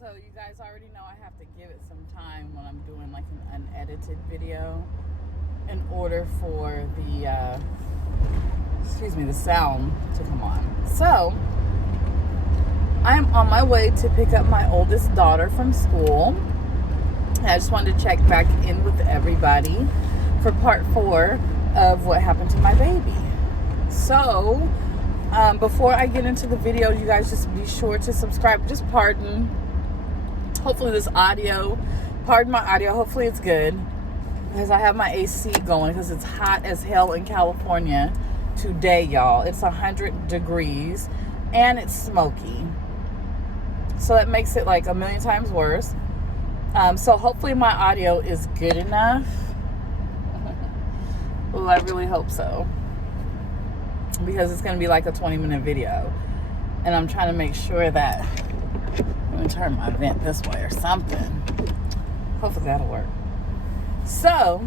So you guys already know I have to give it some time when I'm doing like an unedited video in order for the the sound to come on. So I'm on my way to pick up my oldest daughter from school. I just wanted to check back in with everybody for part 4 of what happened to my baby. So before I get into the video, you guys just be sure to subscribe. Just pardon hopefully this audio, pardon my audio, hopefully it's good, because I have my AC going because it's hot as hell in California today, y'all. It's 100 degrees and it's smoky, so that makes it like a million times worse. So hopefully my audio is good enough. Well, I really hope so, because it's going to be like a 20-minute video, and I'm trying to make sure that I'm going to turn my vent this way or something. Hopefully that'll work. So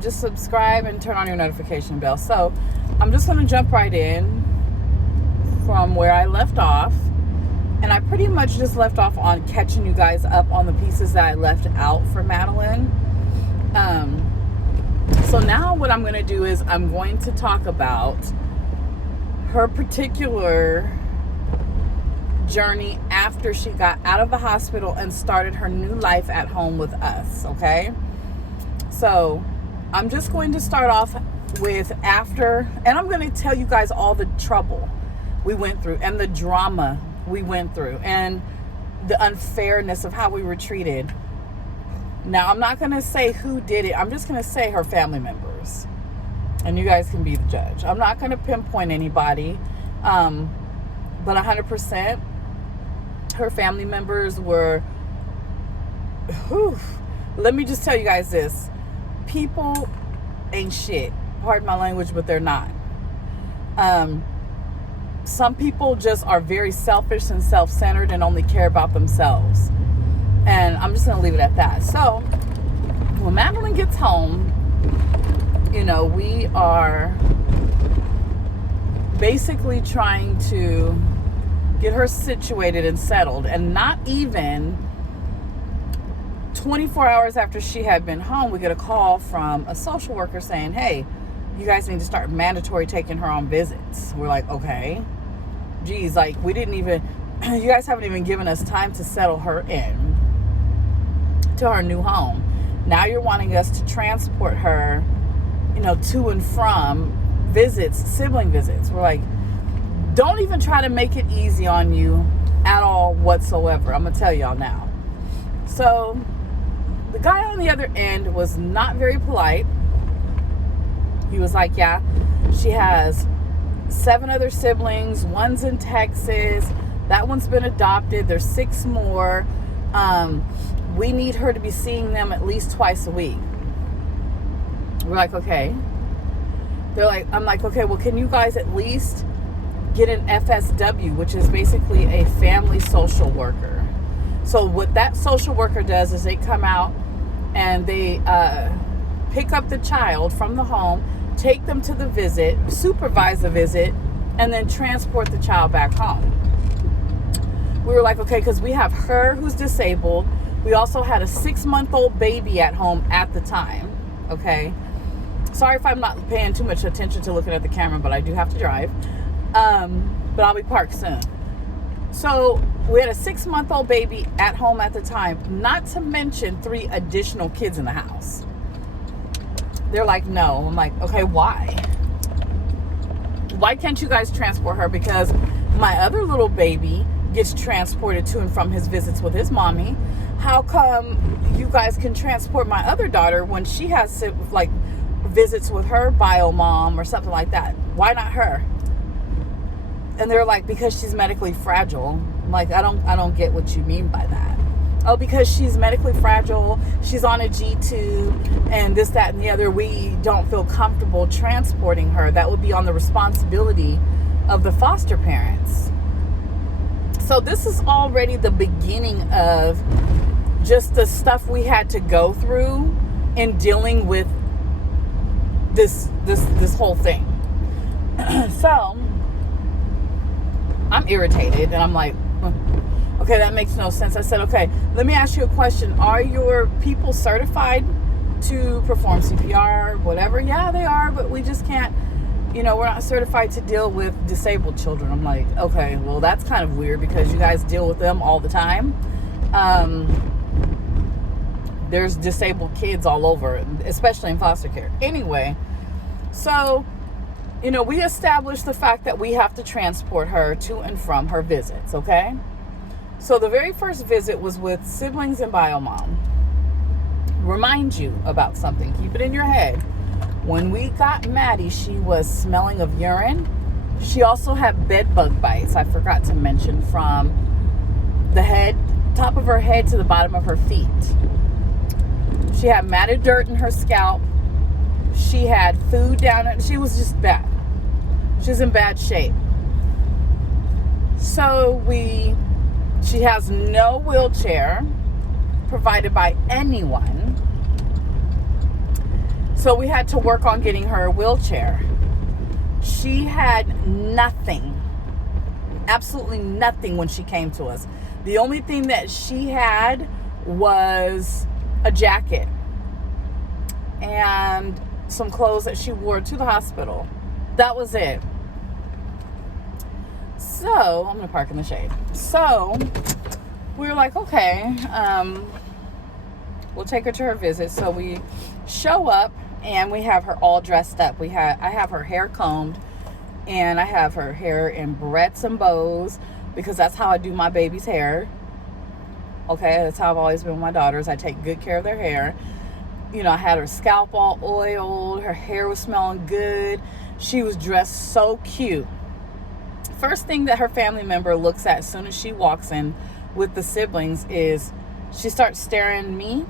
just subscribe and turn on your notification bell. So I'm just going to jump right in from where I left off, and I pretty much just left off on catching you guys up on the pieces that I left out for Madeline. So now what I'm going to do is I'm going to talk about her particular journey after she got out of the hospital and started her new life at home with us, okay? So I'm just going to start off with after, and I'm going to tell you guys all the trouble we went through and the drama we went through and the unfairness of how we were treated. Now, I'm not going to say who did it. I'm just going to say her family members, and you guys can be the judge. I'm not going to pinpoint anybody, but 100% her family members were, let me just tell you guys this. People ain't shit. Pardon my language, but they're not. Some people just are very selfish and self-centered and only care about themselves. And I'm just going to leave it at that. So when Madeline gets home, we are basically trying to get her situated and settled. And not even 24 hours after she had been home, we get a call from a social worker saying, hey, you guys need to start mandatory taking her on visits. We're like, okay. Geez, like we didn't even, you guys haven't even given us time to settle her in to her new home. Now you're wanting us to transport her, to and from visits, sibling visits. We're like, don't even try to make it easy on you at all whatsoever. I'm gonna tell y'all now. So the guy on the other end was not very polite. He was like, yeah, she has 7 other siblings. One's in Texas. That one's been adopted. There's 6 more. We need her to be seeing them at least twice a week. We're like, okay. I'm like, okay, well, can you guys at least get an FSW, which is basically a family social worker. So what that social worker does is they come out and they pick up the child from the home, take them to the visit, supervise the visit, and then transport the child back home. We were like, okay, because we have her who's disabled. We also had a 6-month-old baby at home at the time, okay? Sorry if I'm not paying too much attention to looking at the camera, but I do have to drive. But I'll be parked soon. So we had a 6-month-old baby at home at the time, not to mention 3 additional kids in the house. They're like, no. I'm like, okay, why? Why can't you guys transport her? Because my other little baby gets transported to and from his visits with his mommy. How come you guys can transport my other daughter when she has like visits with her bio mom or something like that? Why not her? And they're like, because she's medically fragile. I'm like, I don't get what you mean by that. Oh, because she's medically fragile, she's on a G-tube, and this, that, and the other. We don't feel comfortable transporting her. That would be on the responsibility of the foster parents. So this is already the beginning of just the stuff we had to go through in dealing with this whole thing. So I'm irritated, and I'm like, Okay, that makes no sense. I said, okay, let me ask you a question. Are your people certified to perform CPR, whatever? Yeah, they are, but we just can't, we're not certified to deal with disabled children. I'm like, okay, well, that's kind of weird because you guys deal with them all the time. There's disabled kids all over, especially in foster care. Anyway, so, we established the fact that we have to transport her to and from her visits, okay? So the very first visit was with siblings and biomom. Remind you about something. Keep it in your head. When we got Maddie, she was smelling of urine. She also had bed bug bites, I forgot to mention, from the head, top of her head to the bottom of her feet. She had matted dirt in her scalp. She had food down it. She was just bad. She was in bad shape. So she has no wheelchair provided by anyone. So we had to work on getting her a wheelchair. She had nothing, absolutely nothing when she came to us. The only thing that she had was a jacket and some clothes that she wore to the hospital. That was it. So, I'm going to park in the shade. So, we were like, okay, we'll take her to her visit. So we show up and we have her all dressed up. I have her hair combed and I have her hair in barrettes and bows because that's how I do my baby's hair. Okay, that's how I've always been with my daughters. I take good care of their hair. I had her scalp all oiled. Her hair was smelling good. She was dressed so cute. First thing that her family member looks at as soon as she walks in with the siblings is she starts staring me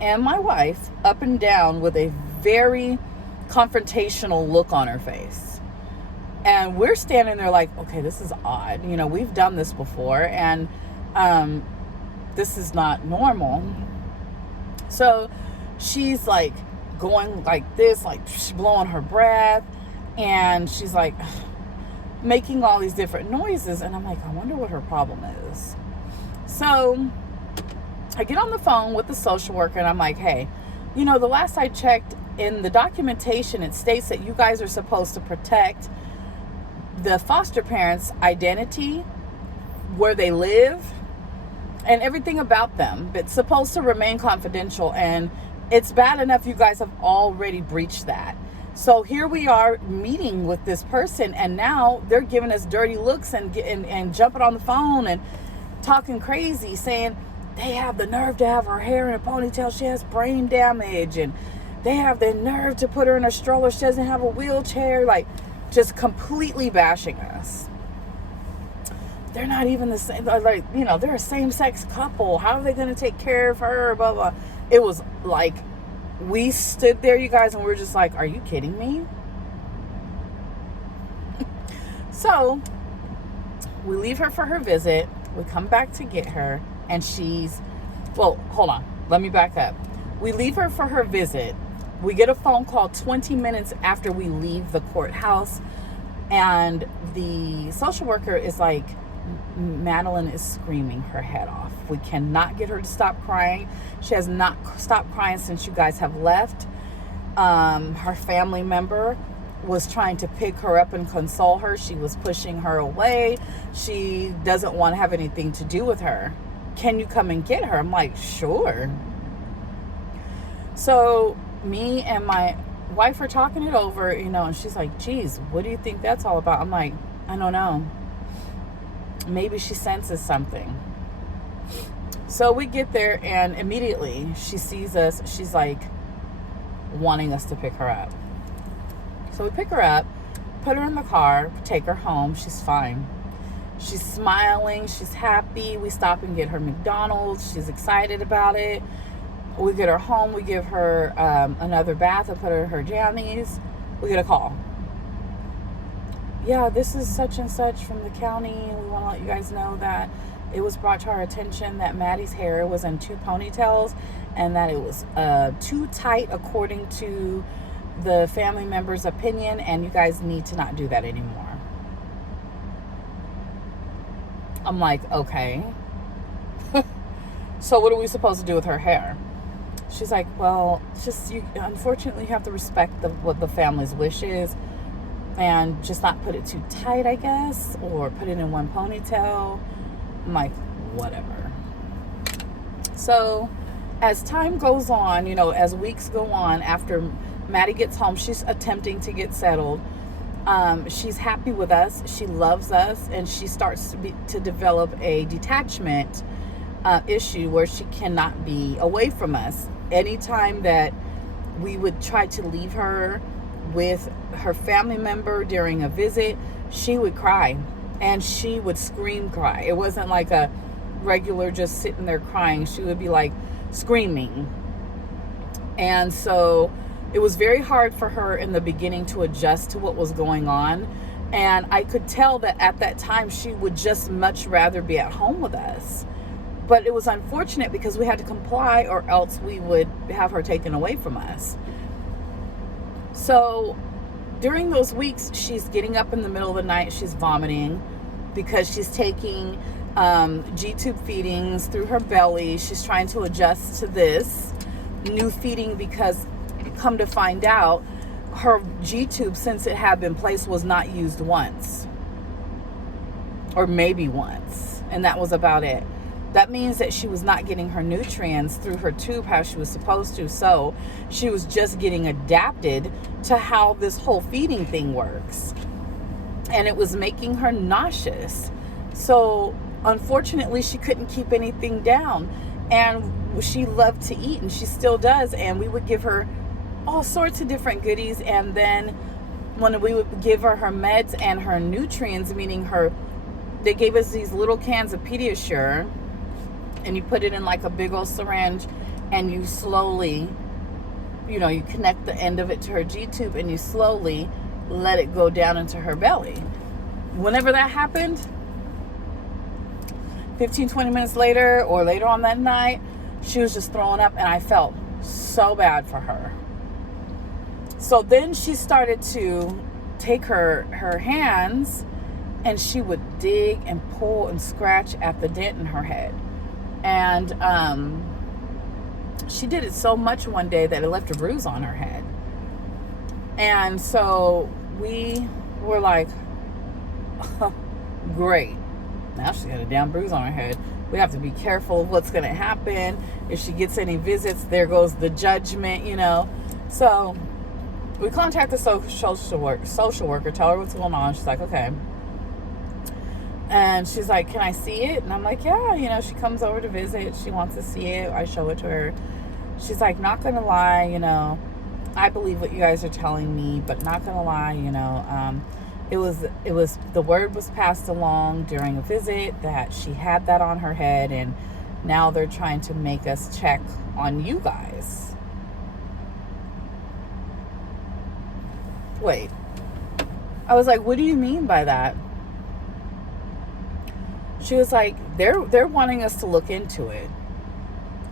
and my wife up and down with a very confrontational look on her face. And we're standing there like, okay, this is odd. We've done this before and this is not normal. So she's like going like this, like blowing her breath, and she's like making all these different noises, and I'm like, I wonder what her problem is. So I get on the phone with the social worker and I'm like, hey, the last I checked in the documentation, it states that you guys are supposed to protect the foster parents' identity, where they live, and everything about them. It's supposed to remain confidential, and it's bad enough you guys have already breached that. So here we are meeting with this person, and now they're giving us dirty looks and jumping on the phone and talking crazy, saying they have the nerve to have her hair in a ponytail. She has brain damage, and they have the nerve to put her in a stroller. She doesn't have a wheelchair. Like, just completely bashing us. They're not even the same. Like, they're a same-sex couple. How are they going to take care of her? Blah, blah. It was like, we stood there, you guys, and we were just like, are you kidding me? So we leave her for her visit. We come back to get her, and hold on. Let me back up. We leave her for her visit. We get a phone call 20 minutes after we leave the courthouse, and the social worker is like, Madeline is screaming her head off. We cannot get her to stop crying. She has not stopped crying since you guys have left. Her family member was trying to pick her up and console her. She was pushing her away. She doesn't want to have anything to do with her. Can you come and get her? I'm like, sure. So me and my wife are talking it over, and she's like, geez, what do you think that's all about? I'm like, I don't know. Maybe she senses something. So we get there, and immediately she sees us. She's like wanting us to pick her up. So we pick her up, put her in the car, take her home. She's fine. She's smiling. She's happy. We stop and get her McDonald's. She's excited about it. We get her home. We give her another bath and put her in her jammies. We get a call. Yeah, this is such and such from the county. We want to let you guys know that it was brought to our attention that Maddie's hair was in 2 ponytails and that it was too tight according to the family member's opinion, and you guys need to not do that anymore. I'm like, okay. So what are we supposed to do with her hair? She's like, well, just you. Unfortunately, you have to respect what the family's wish is, and just not put it too tight, I guess, or put it in one ponytail. I'm like, whatever. So as time goes on, as weeks go on, after Maddie gets home, she's attempting to get settled. She's happy with us. She loves us, and she starts to develop a detachment issue where she cannot be away from us. Anytime that we would try to leave her with her family member during a visit, she would cry, and she would scream cry. It wasn't like a regular just sitting there crying. She would be like screaming. And so it was very hard for her in the beginning to adjust to what was going on. And I could tell that at that time she would just much rather be at home with us. But it was unfortunate because we had to comply, or else we would have her taken away from us. So during those weeks, she's getting up in the middle of the night. She's vomiting because she's taking G-tube feedings through her belly. She's trying to adjust to this new feeding because, come to find out, her G-tube, since it had been placed, was not used once. Or maybe once. And that was about it. That means that she was not getting her nutrients through her tube how she was supposed to. So she was just getting adapted to how this whole feeding thing works. And it was making her nauseous. So unfortunately, she couldn't keep anything down. And she loved to eat, and she still does. And we would give her all sorts of different goodies. And then when we would give her meds and her nutrients, meaning they gave us these little cans of Pediasure, and you put it in like a big old syringe, and you slowly, you connect the end of it to her G-tube, and you slowly let it go down into her belly. Whenever that happened, 15, 20 minutes later, or later on that night, she was just throwing up, and I felt so bad for her. So then she started to take her hands, and she would dig and pull and scratch at the dent in her head. And she did it so much one day that it left a bruise on her head. And so we were like, oh, great. Now she's got a damn bruise on her head. We have to be careful of what's going to happen. If she gets any visits, there goes the judgment, So we contact the social worker, tell her what's going on. She's like, okay. And she's like, can I see it? And I'm like, yeah. She comes over to visit. She wants to see it. I show it to her. She's like, not going to lie, I believe what you guys are telling me, but not going to lie, it was the word was passed along during a visit that she had that on her head, and now they're trying to make us check on you guys. Wait. I was like, what do you mean by that? She was like, they're wanting us to look into it.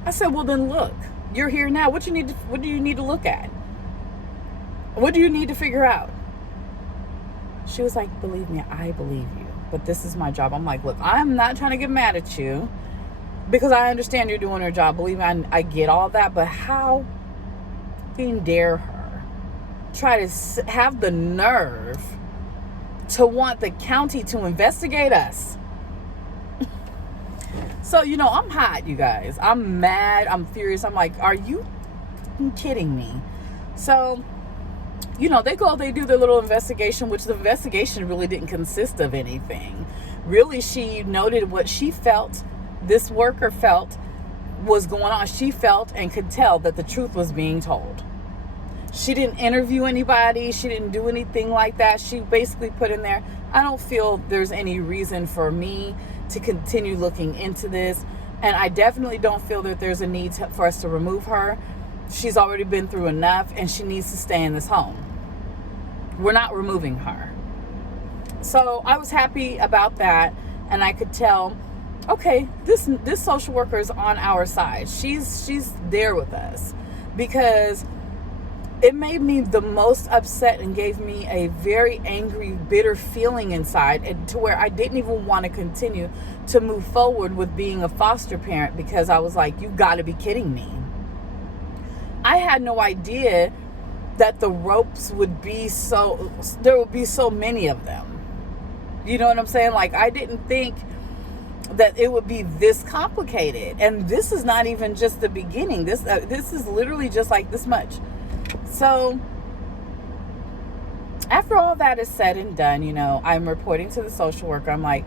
I said, well, then look. You're here now. What do you need to look at? What do you need to figure out? She was like, believe me, I believe you. But this is my job. I'm like, look, I'm not trying to get mad at you because I understand you're doing your job. Believe me, I get all that. But how dare her try to have the nerve to want the county to investigate us? So, I'm hot, you guys. I'm mad. I'm furious. I'm like, are you kidding me? So, they do their little investigation, which the investigation really didn't consist of anything. Really, she noted what she felt, this worker felt was going on. She felt and could tell that the truth was being told. She didn't interview anybody. She didn't do anything like that. She basically put in there, I don't feel there's any reason for me to continue looking into this. And I definitely don't feel that there's a need for us to remove her. She's already been through enough, and she needs to stay in this home. We're not removing her. So I was happy about that, and I could tell, okay, this social worker is on our side. She's there with us, because it made me the most upset and gave me a very angry, bitter feeling inside, and to where I didn't even want to continue to move forward with being a foster parent, because I was like, you've got to be kidding me. I had no idea that the ropes would be there would be so many of them. You know what I'm saying? Like, I didn't think that it would be this complicated. And this is not even just the beginning. This is literally just like this much. So after all that is said and done, you know, I'm reporting to the social worker. I'm like,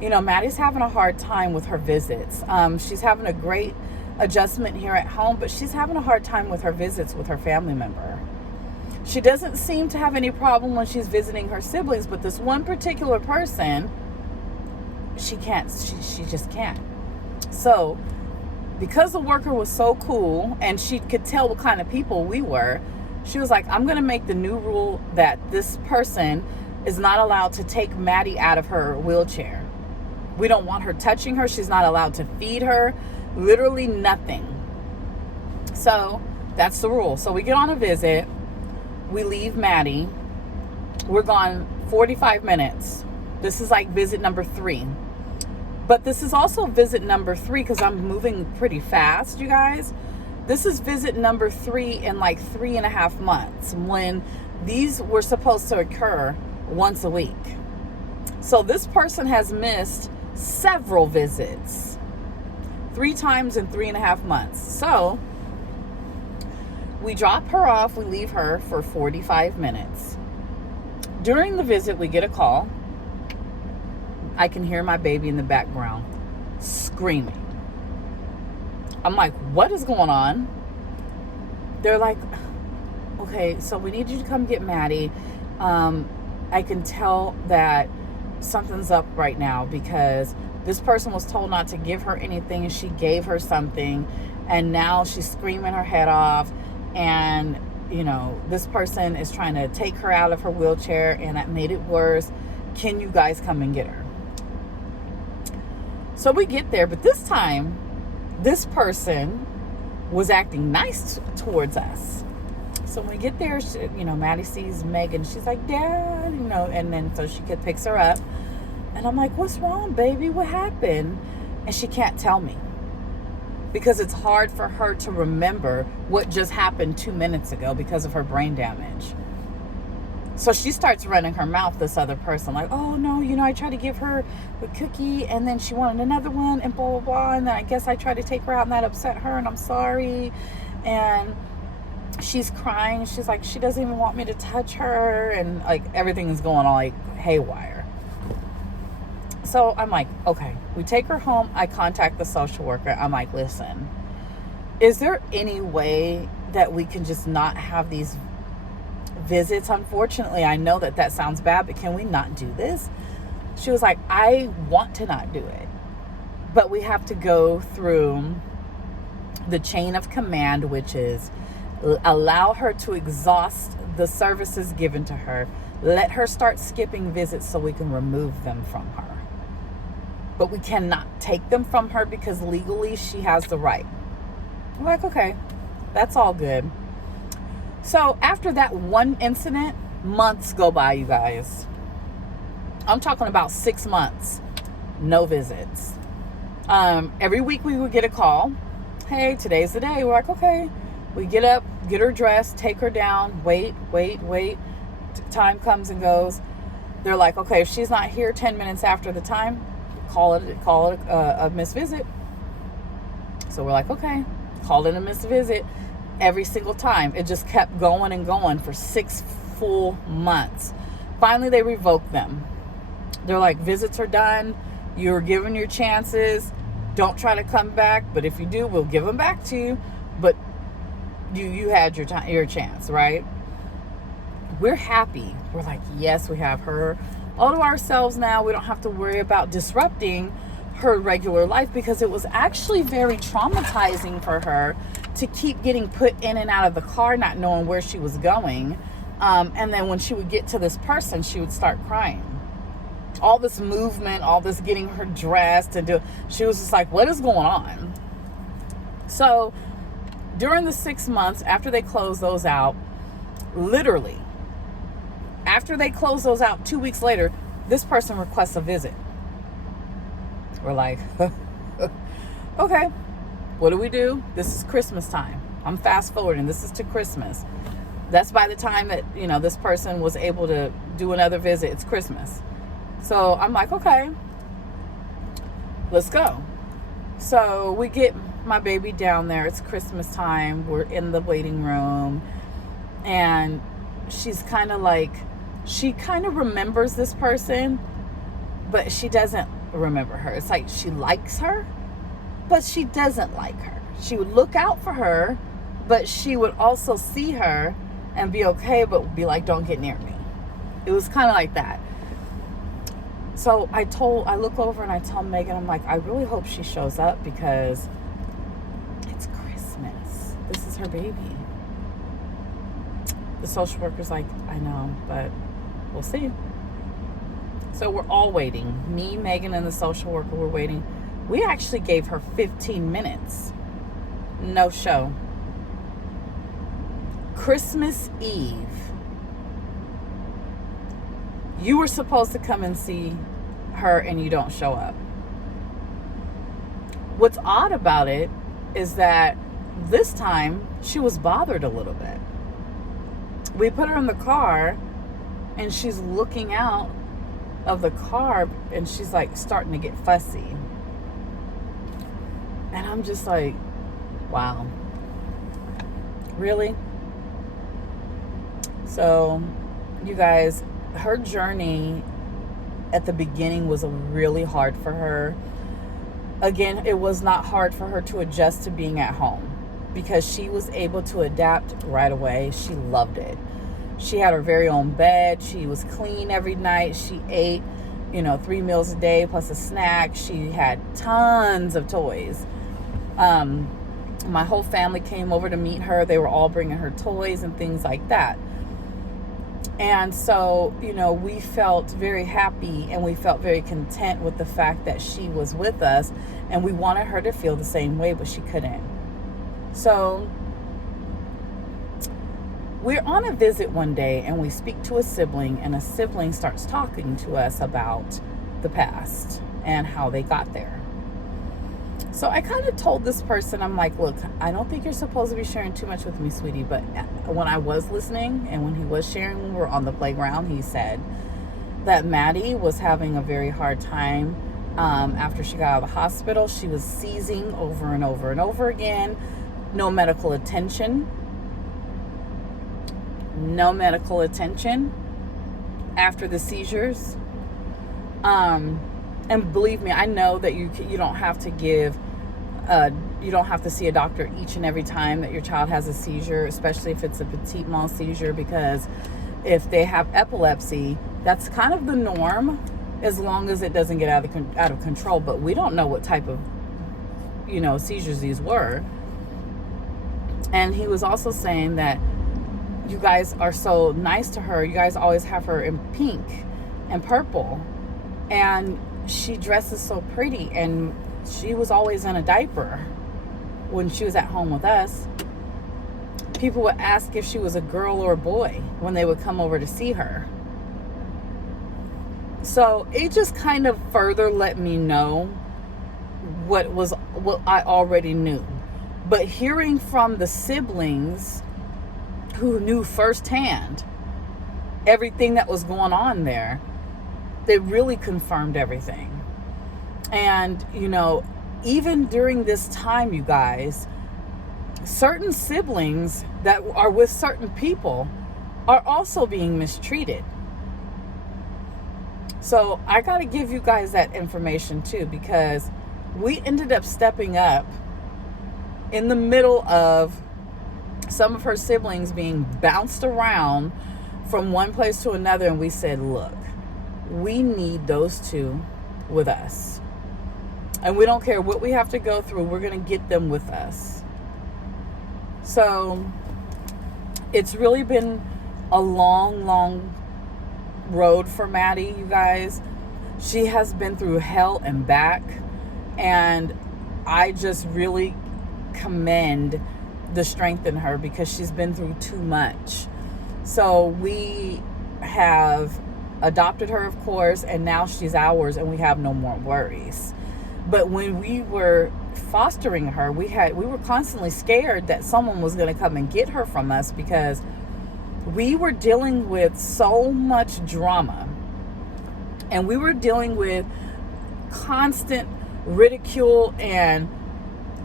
you know, Maddie's having a hard time with her visits. She's having a great adjustment here at home, but she's having a hard time with her visits with her family member. She doesn't seem to have any problem when she's visiting her siblings, but this one particular person, she just can't. So because the worker was so cool and she could tell what kind of people we were, she was like, I'm going to make the new rule that this person is not allowed to take Maddie out of her wheelchair. We don't want her touching her. She's not allowed to feed her. Literally nothing. So that's the rule. So we get on a visit. We leave Maddie. We're gone 45 minutes. This is like visit number 3. But this is also visit number 3 because I'm moving pretty fast, you guys. This is visit number 3 in like 3.5 months, when these were supposed to occur once a week. So this person has missed several visits, 3 times in 3.5 months. So we drop her off. We leave her for 45 minutes. During the visit, we get a call. I can hear my baby in the background screaming. I'm like, what is going on? They're like, okay, so we need you to come get Maddie. I can tell that something's up right now because this person was told not to give her anything and she gave her something, and now she's screaming her head off, and you know, this person is trying to take her out of her wheelchair and that made it worse. Can you guys come and get her? So we get there, but this time this person was acting nice towards us. So when we get there, you know, Maddie sees Megan. She's like, Dad, you know, and then so she picks her up. And I'm like, what's wrong, baby? What happened? And she can't tell me because it's hard for her to remember what just happened 2 minutes ago because of her brain damage. So she starts running her mouth, this other person, like, oh, no, you know, I tried to give her a cookie and then she wanted another one and blah, blah, blah. And then I guess I tried to take her out and that upset her and I'm sorry. And she's crying. She's like, she doesn't even want me to touch her. And like everything is going on like haywire. So I'm like, okay, we take her home. I contact the social worker. I'm like, listen, is there any way that we can just not have these visits? Unfortunately, I know that sounds bad, but can we not do this? She was like, I want to not do it, but we have to go through the chain of command, which is allow her to exhaust the services given to her, let her start skipping visits so we can remove them from her. But we cannot take them from her because legally she has the right. I'm like, okay, that's all good. So after that one incident, months go by, you guys. I'm talking about 6 months, no visits. Every week we would get a call. Hey, today's the day. We're like, okay. We get up, get her dressed, take her down, wait. Time comes and goes. They're like, okay, if she's not here 10 minutes after the time, call it a missed visit. So we're like, okay, call it a missed visit. Every single time. It just kept going and going for 6 full months. Finally, they revoked them. They're like, visits are done. You're given your chances. Don't try to come back. But if you do, we'll give them back to you. But you had your chance, right? We're happy. We're like, yes, we have her all to ourselves now. We don't have to worry about disrupting her regular life, because it was actually very traumatizing for her to keep getting put in and out of the car, not knowing where she was going. And then when she would get to this person, she would start crying. All this movement, all this getting her dressed she was just like, what is going on? So during the 6 months after they closed those out, Literally. After they close those out 2 weeks later, this person requests a visit. We're like, okay, what do? This is Christmas time. I'm fast forwarding. This is to Christmas. That's by the time that, this person was able to do another visit. It's Christmas. So I'm like, okay, let's go. So we get my baby down there. It's Christmas time. We're in the waiting room. And she's kind of like, she kind of remembers this person, but she doesn't remember her. It's like she likes her, but she doesn't like her. She would look out for her, but she would also see her and be okay, but be like, don't get near me. It was kind of like that. So I look over and I tell Megan, I'm like, I really hope she shows up because it's Christmas. This is her baby. The social worker's like, I know, but we'll see. So we're all waiting. Me, Megan, and the social worker were waiting. We actually gave her 15 minutes. No show. Christmas Eve. You were supposed to come and see her and you don't show up. What's odd about it is that this time she was bothered a little bit. We put her in the car and she's looking out of the car and she's like starting to get fussy. And I'm just like, wow. Really? So, you guys, her journey at the beginning was really hard for her. Again, it was not hard for her to adjust to being at home because she was able to adapt right away. She loved it. She had her very own bed. She was clean every night. She ate, 3 meals a day plus a snack. She had tons of toys. My whole family came over to meet her. They were all bringing her toys and things like that. And so, we felt very happy and we felt very content with the fact that she was with us, and we wanted her to feel the same way, but she couldn't. So we're on a visit one day and we speak to a sibling, and a sibling starts talking to us about the past and how they got there. So I kind of told this person, I'm like, look, I don't think you're supposed to be sharing too much with me, sweetie. But when I was listening and when he was sharing, when we were on the playground, he said that Maddie was having a very hard time after she got out of the hospital. She was seizing over and over and over again. No medical attention. No medical attention after the seizures. And believe me, I know that you don't have to you don't have to see a doctor each and every time that your child has a seizure, especially if it's a petit mal seizure, because if they have epilepsy, that's kind of the norm as long as it doesn't get out of control. But we don't know what type of, seizures these were. And he was also saying that you guys are so nice to her. You guys always have her in pink and purple. And she dresses so pretty, and she was always in a diaper when she was at home with us. People would ask if she was a girl or a boy when they would come over to see her. So it just kind of further let me know what I already knew. But hearing from the siblings who knew firsthand everything that was going on there, they really confirmed everything. And, even during this time, you guys, certain siblings that are with certain people are also being mistreated. So I got to give you guys that information too, because we ended up stepping up in the middle of some of her siblings being bounced around from one place to another. And we said, look, we need those two with us. And we don't care what we have to go through. We're going to get them with us. So it's really been a long, long road for Maddie, you guys. She has been through hell and back. And I just really commend the strength in her, because she's been through too much. So we have adopted her, of course, and now she's ours, and we have no more worries. But when we were fostering her, we were constantly scared that someone was going to come and get her from us, because we were dealing with so much drama, and we were dealing with constant ridicule and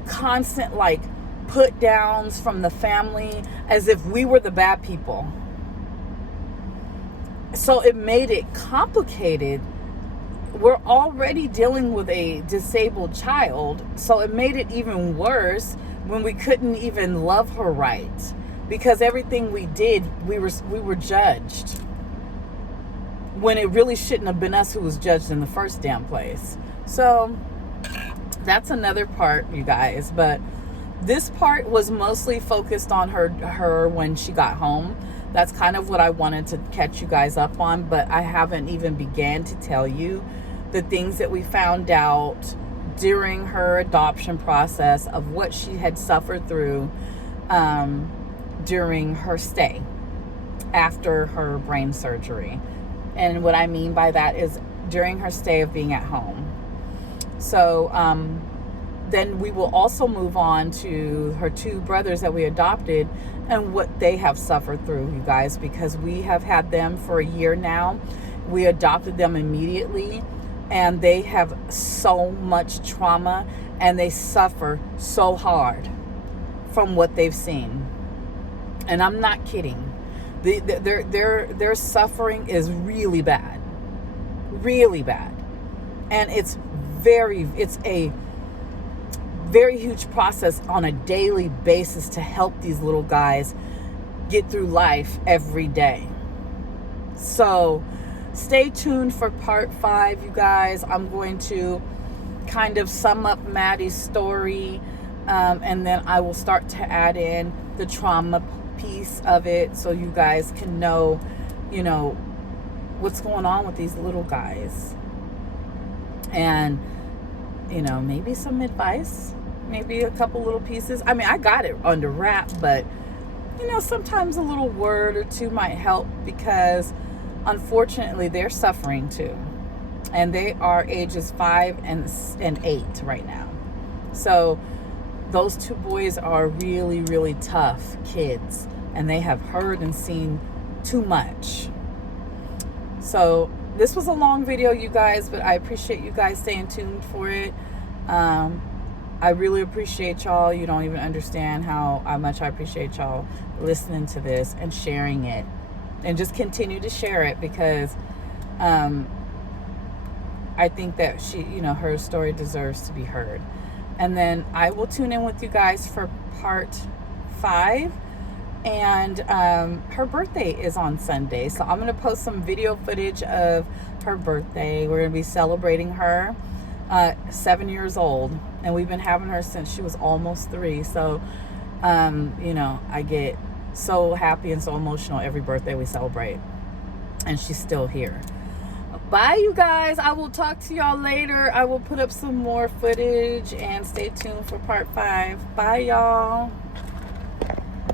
constant like put downs from the family, as if we were the bad people. So it made it complicated. We're already dealing with a disabled child, so it made it even worse when we couldn't even love her right, because everything we did, we were judged, when it really shouldn't have been us who was judged in the first damn place. So that's another part, you guys. But this part was mostly focused on her when she got home. That's kind of what I wanted to catch you guys up on, but I haven't even began to tell you the things that we found out during her adoption process, of what she had suffered through during her stay after her brain surgery. And what I mean by that is during her stay of being at home. So then we will also move on to her two brothers that we adopted and what they have suffered through, you guys, because we have had them for a year now. We adopted them immediately, and they have so much trauma, and they suffer so hard from what they've seen. And I'm not kidding. Their suffering is really bad. Really bad. And it's a very huge process on a daily basis to help these little guys get through life every day. So stay tuned for part 5, you guys. I'm going to kind of sum up Maddie's story, and then I will start to add in the trauma piece of it, so you guys can know, what's going on with these little guys. And maybe some advice, maybe a couple little pieces. I mean, I got it under wrap, but sometimes a little word or two might help, because unfortunately they're suffering too, and they are ages 5 and 8 right now. So those two boys are really, really tough kids, and they have heard and seen too much. So this was a long video, you guys, but I appreciate you guys staying tuned for it. I really appreciate y'all. You don't even understand how much I appreciate y'all listening to this and sharing it, and just continue to share it, because I think that her story deserves to be heard. And then I will tune in with you guys for part 5. And her birthday is on Sunday, so I'm going to post some video footage of her birthday. We're going to be celebrating her, 7 years old, and we've been having her since she was almost 3. So, I get so happy and so emotional every birthday we celebrate, and she's still here. Bye, you guys. I will talk to y'all later. I will put up some more footage, and stay tuned for part 5. Bye, y'all.